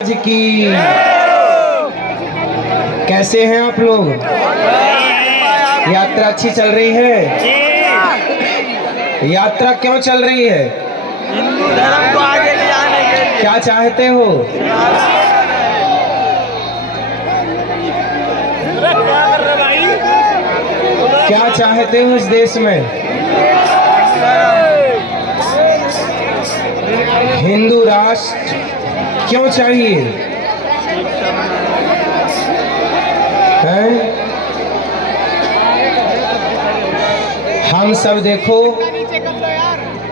की। कैसे हैं आप लोग? यात्रा अच्छी चल रही है? यात्रा क्यों चल रही है? हिंदू धर्म को आगे ले जाने के लिए। क्या चाहते हो? क्या चाहते हो इस देश में? हिंदू राष्ट्र क्यों चाहिए? हैं? हम सब देखो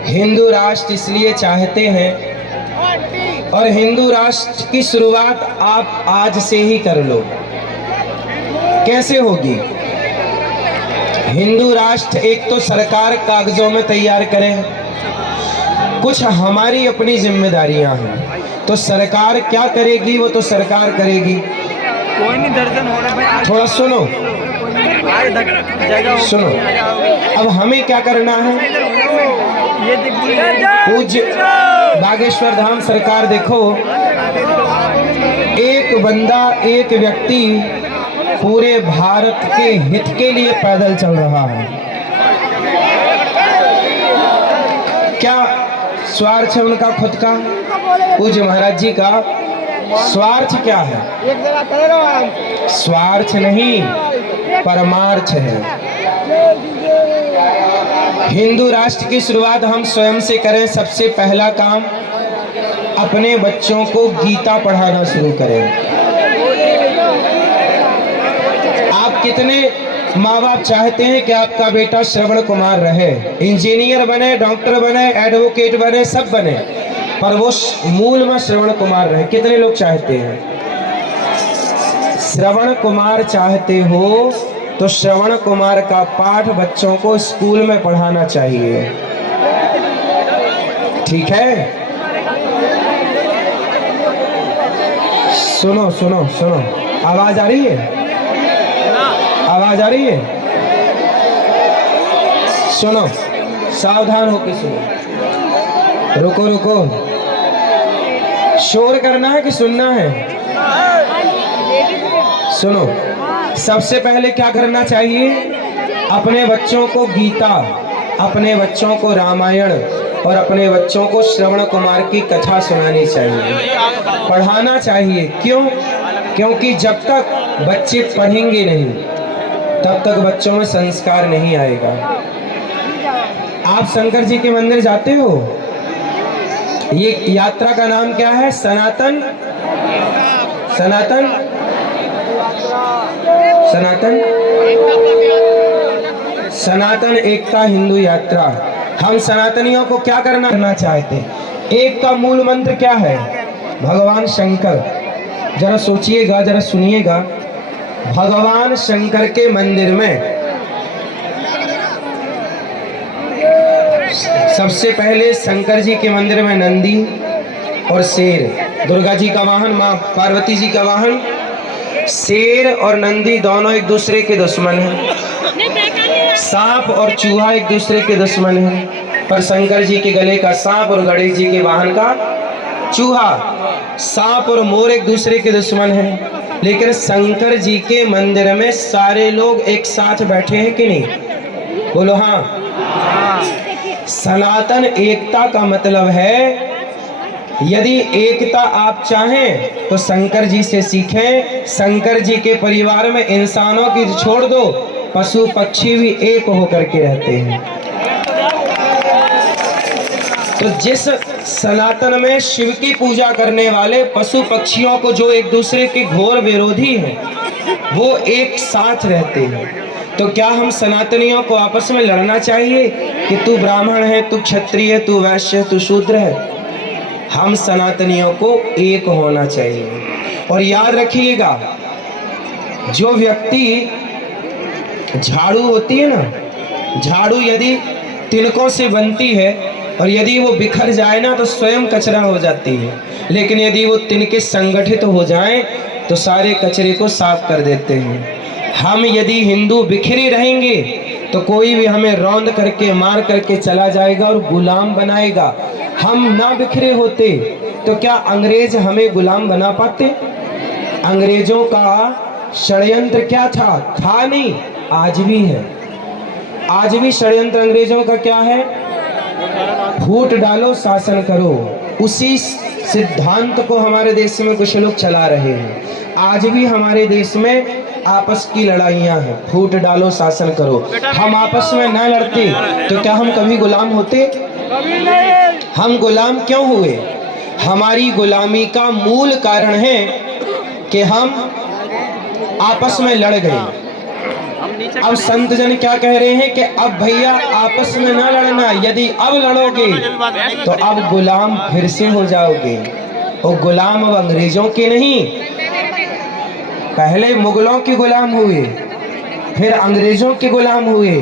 हिंदू राष्ट्र इसलिए चाहते हैं, और हिंदू राष्ट्र की शुरुआत आप आज से ही कर लो। कैसे होगी? हिंदू राष्ट्र एक तो सरकार कागजों में तैयार करे, कुछ हमारी अपनी जिम्मेदारियां हैं। तो सरकार क्या करेगी वो तो सरकार करेगी। कोई नहीं दर्शन हो रहा। थोड़ा सुनो सुनो, अब हमें क्या करना है? पूज्य बागेश्वर धाम सरकार देखो, एक बंदा एक व्यक्ति पूरे भारत के हित के लिए पैदल चल रहा है। क्या स्वार्थ है उनका खुद का? पूज्य महाराज जी का स्वार्थ क्या है? स्वार्थ नहीं, परमार्थ है। हिंदू राष्ट्र की शुरुआत हम स्वयं से करें। सबसे पहला काम, अपने बच्चों को गीता पढ़ाना शुरू करें। आप कितने माँ बाप चाहते हैं कि आपका बेटा श्रवण कुमार रहे, इंजीनियर बने, डॉक्टर बने, एडवोकेट बने, सब बने, पर वो मूल में श्रवण कुमार रहे? कितने लोग चाहते हैं? श्रवण कुमार चाहते हो तो श्रवण कुमार का पाठ बच्चों को स्कूल में पढ़ाना चाहिए। ठीक है? सुनो सुनो सुनो, आवाज आ रही है? आवाज आ रही है? सुनो, सावधान होकर सुनो। रुको रुको, शोर करना है कि सुनना है? सुनो, सबसे पहले क्या करना चाहिए? अपने बच्चों को गीता, अपने बच्चों को रामायण और अपने बच्चों को श्रवण कुमार की कथा सुनानी चाहिए, पढ़ाना चाहिए। क्यों? क्योंकि जब तक बच्चे पढ़ेंगे नहीं तब तक बच्चों में संस्कार नहीं आएगा। आप शंकर जी के मंदिर जाते हो? ये यात्रा का नाम क्या है? सनातन सनातन सनातन सनातन एकता हिंदू यात्रा। हम सनातनियों को क्या करना चाहते हैं? एक का मूल मंत्र क्या है? भगवान शंकर। जरा सोचिएगा, जरा सुनिएगा। भगवान शंकर के मंदिर में सबसे पहले शंकर जी के मंदिर में नंदी और शेर, दुर्गा जी का वाहन, माँ पार्वती जी का वाहन। शेर और नंदी दोनों एक दूसरे के दुश्मन हैं। सांप और चूहा एक दूसरे के दुश्मन हैं, पर शंकर जी के गले का सांप और गणेश जी के वाहन का चूहा। सांप और मोर एक दूसरे के दुश्मन हैं, लेकिन शंकर जी के मंदिर में सारे लोग एक साथ बैठे हैं कि नहीं? बोलो हाँ। सनातन एकता का मतलब है, यदि एकता आप चाहें तो शंकर जी से सीखें। शंकर जी के परिवार में इंसानों की छोड़ दो, पशु पक्षी भी एक होकर के रहते हैं। तो जिस सनातन में शिव की पूजा करने वाले पशु पक्षियों को जो एक दूसरे के घोर विरोधी हैं, वो एक साथ रहते हैं। तो क्या हम सनातनियों को आपस में लड़ना चाहिए कि तू ब्राह्मण है, तू क्षत्रिय है, तू वैश्य है, तू शूद्र है? हम सनातनियों को एक होना चाहिए। और याद रखिएगा, जो व्यक्ति झाड़ू होती है ना, झाड़ू यदि तिनकों से बनती है और यदि वो बिखर जाए ना तो स्वयं कचरा हो जाती है, लेकिन यदि वो तिनके संगठित हो जाएं तो सारे कचरे को साफ कर देते हैं। हम यदि हिंदू बिखरे रहेंगे तो कोई भी हमें रौंद करके मार करके चला जाएगा और गुलाम बनाएगा। हम ना बिखरे होते तो क्या अंग्रेज हमें गुलाम बना पाते? अंग्रेजों का षड्यंत्र क्या था नहीं, आज भी है। आज भी षड्यंत्र अंग्रेजों का क्या है? फूट डालो शासन करो। उसी सिद्धांत को हमारे देश में कुछ लोग चला रहे हैं। आज भी हमारे देश में आपस की लड़ाइयां हैं, फूट डालो शासन करो। हम आपस में न लड़ते तो क्या हम कभी गुलाम होते? हम गुलाम क्यों हुए? हमारी गुलामी का मूल कारण है कि हम आपस में लड़ गए। अब संत जन क्या कह रहे हैं कि अब भैया आपस में ना लड़ना, यदि अब लड़ोगे तो अब गुलाम फिर से हो जाओगे। और गुलाम अब अंग्रेजों के नहीं, पहले मुगलों के गुलाम हुए, फिर अंग्रेजों के गुलाम हुए।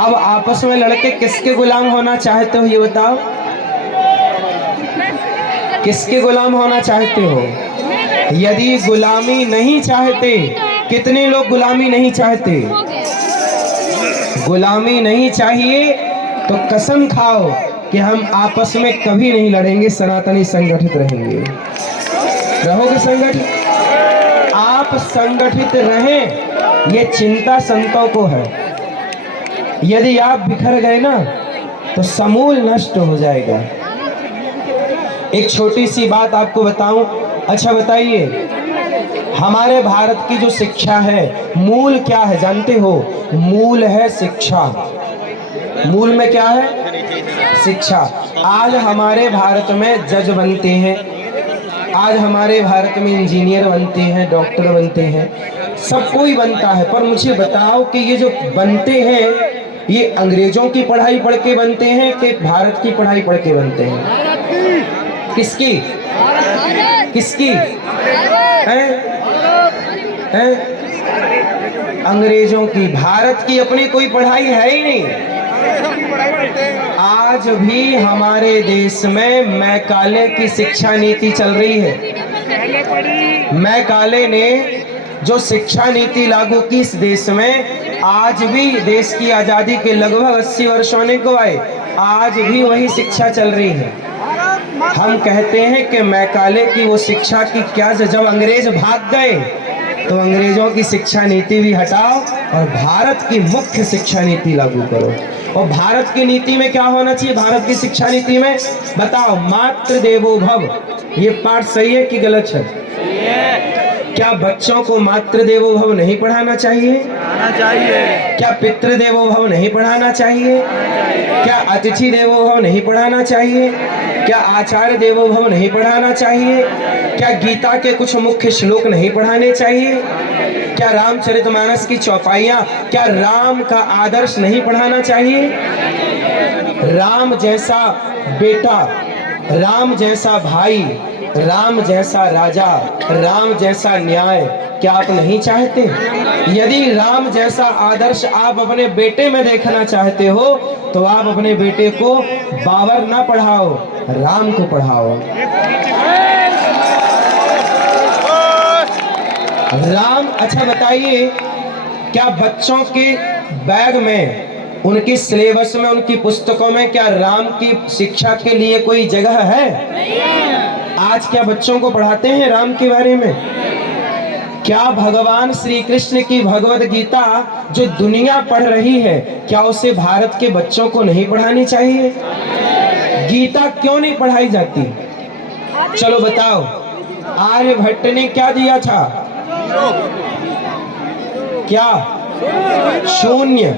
अब आपस में लड़के किसके गुलाम होना चाहते हो ये बताओ? किसके गुलाम होना चाहते हो? यदि गुलामी नहीं चाहते, कितने लोग गुलामी नहीं चाहते? गुलामी नहीं चाहिए तो कसम खाओ कि हम आपस में कभी नहीं लड़ेंगे, सनातनी संगठित रहेंगे। रहोगे संगठित? आप संगठित रहें, ये चिंता संतों को है। यदि आप बिखर गए ना तो समूल नष्ट हो जाएगा। एक छोटी सी बात आपको बताऊं। अच्छा बताइए, हमारे भारत की जो शिक्षा है, मूल क्या है जानते हो? मूल है शिक्षा। मूल में क्या है? शिक्षा। आज हमारे भारत में जज बनते हैं, आज हमारे भारत में इंजीनियर बनते हैं, डॉक्टर बनते हैं, सब कोई बनता है। पर मुझे बताओ कि ये जो बनते हैं, ये अंग्रेजों की पढ़ाई पढ़ के बनते हैं कि भारत की पढ़ाई पढ़ के बनते हैं? किसकी? किसकी? हैं? अंग्रेजों की। भारत की अपनी कोई पढ़ाई है ही नहीं। आज भी हमारे देश में मैकाले की शिक्षा नीति चल रही है। मैकाले ने जो शिक्षा नीति लागू की इस देश में, आज भी देश की आजादी के लगभग 80 वर्ष होने को आए, आज भी वही शिक्षा चल रही है। हम कहते हैं कि मैकाले की वो शिक्षा की क्या, जब अंग्रेज भाग गए तो अंग्रेजों की शिक्षा नीति भी हटाओ और भारत की मुख्य शिक्षा नीति लागू करो। और भारत की नीति में क्या होना चाहिए? भारत की शिक्षा नीति में बताओ, मातृ देवो भव। ये पाठ सही है कि गलत है? क्या बच्चों को मातृ देवो भव नहीं पढ़ाना चाहिए? क्या पितृ देवो भव नहीं पढ़ाना चाहिए? क्या अतिथि देवो भव नहीं पढ़ाना चाहिए? क्या आचार्य देवो भव नहीं पढ़ाना चाहिए? क्या गीता के कुछ मुख्य श्लोक नहीं पढ़ाने चाहिए? क्या रामचरितमानस की चौपाइयां, क्या राम का आदर्श नहीं पढ़ाना चाहिए? राम जैसा बेटा, राम जैसा भाई, राम जैसा राजा, राम जैसा न्याय क्या आप नहीं चाहते? यदि राम जैसा आदर्श आप अपने बेटे में देखना चाहते हो तो आप अपने बेटे को बाबर ना पढ़ाओ, राम को पढ़ाओ। राम। अच्छा बताइए, क्या बच्चों के बैग में, उनकी सिलेबस में, उनकी पुस्तकों में क्या राम की शिक्षा के लिए कोई जगह है? आज क्या बच्चों को पढ़ाते हैं राम के बारे में? क्या भगवान श्री कृष्ण की भगवत गीता जो दुनिया पढ़ रही है, क्या उसे भारत के बच्चों को नहीं पढ़ानी चाहिए? गीता क्यों नहीं पढ़ाई जाती? चलो बताओ, आर्यभट्ट ने क्या दिया था? क्या? शून्य।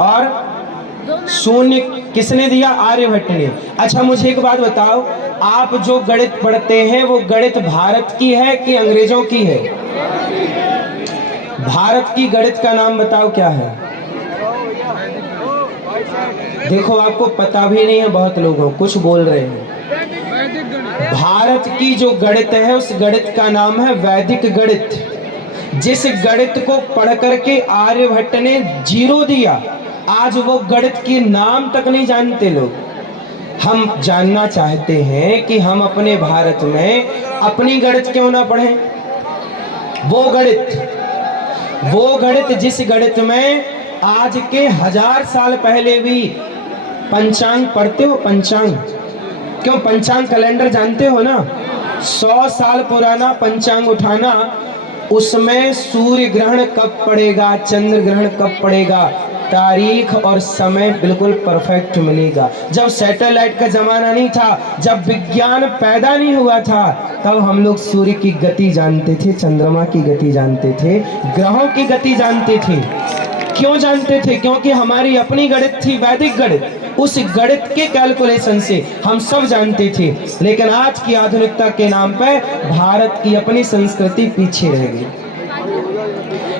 और शून्य किसने दिया? आर्यभट्ट ने। अच्छा मुझे एक बात बताओ, आप जो गणित पढ़ते हैं वो गणित भारत की है कि अंग्रेजों की है? भारत की गणित का नाम बताओ क्या है? देखो आपको पता भी नहीं है, बहुत लोगों कुछ बोल रहे हैं। भारत की जो गणित है उस गणित का नाम है वैदिक गणित। जिस गणित को पढ़ करके आर्यभट्ट ने 0 दिया, आज वो गणित की नाम तक नहीं जानते लोग। हम जानना चाहते हैं कि हम अपने भारत में अपनी गणित क्यों ना पढ़ें? वो गणित जिस गणित में आज के 1000 साल पहले भी पंचांग पढ़ते हो, पंचांग क्यों? पंचांग कैलेंडर जानते हो ना, 100 साल पुराना पंचांग उठाना, उसमें सूर्य ग्रहण कब पड़ेगा, चंद्र ग्रहण कब पड़ेगा, तारीख और समय बिल्कुल परफेक्ट मिलेगा। जब सैटेलाइट का जमाना नहीं था, जब विज्ञान पैदा नहीं हुआ था, तब हम लोग सूर्य की गति जानते थे, चंद्रमा की गति जानते थे, ग्रहों की गति जानते थे। क्यों जानते थे? क्योंकि हमारी अपनी गणित थी, वैदिक गणित। उस गणित के कैलकुलेशन से हम सब जानते थे। लेकिन आज की आधुनिकता के नाम पर भारत की अपनी संस्कृति पीछे रह गई।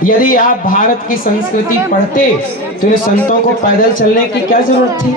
यदि आप भारत की संस्कृति पढ़ते तो इन संतों को पैदल चलने की क्या जरूरत थी?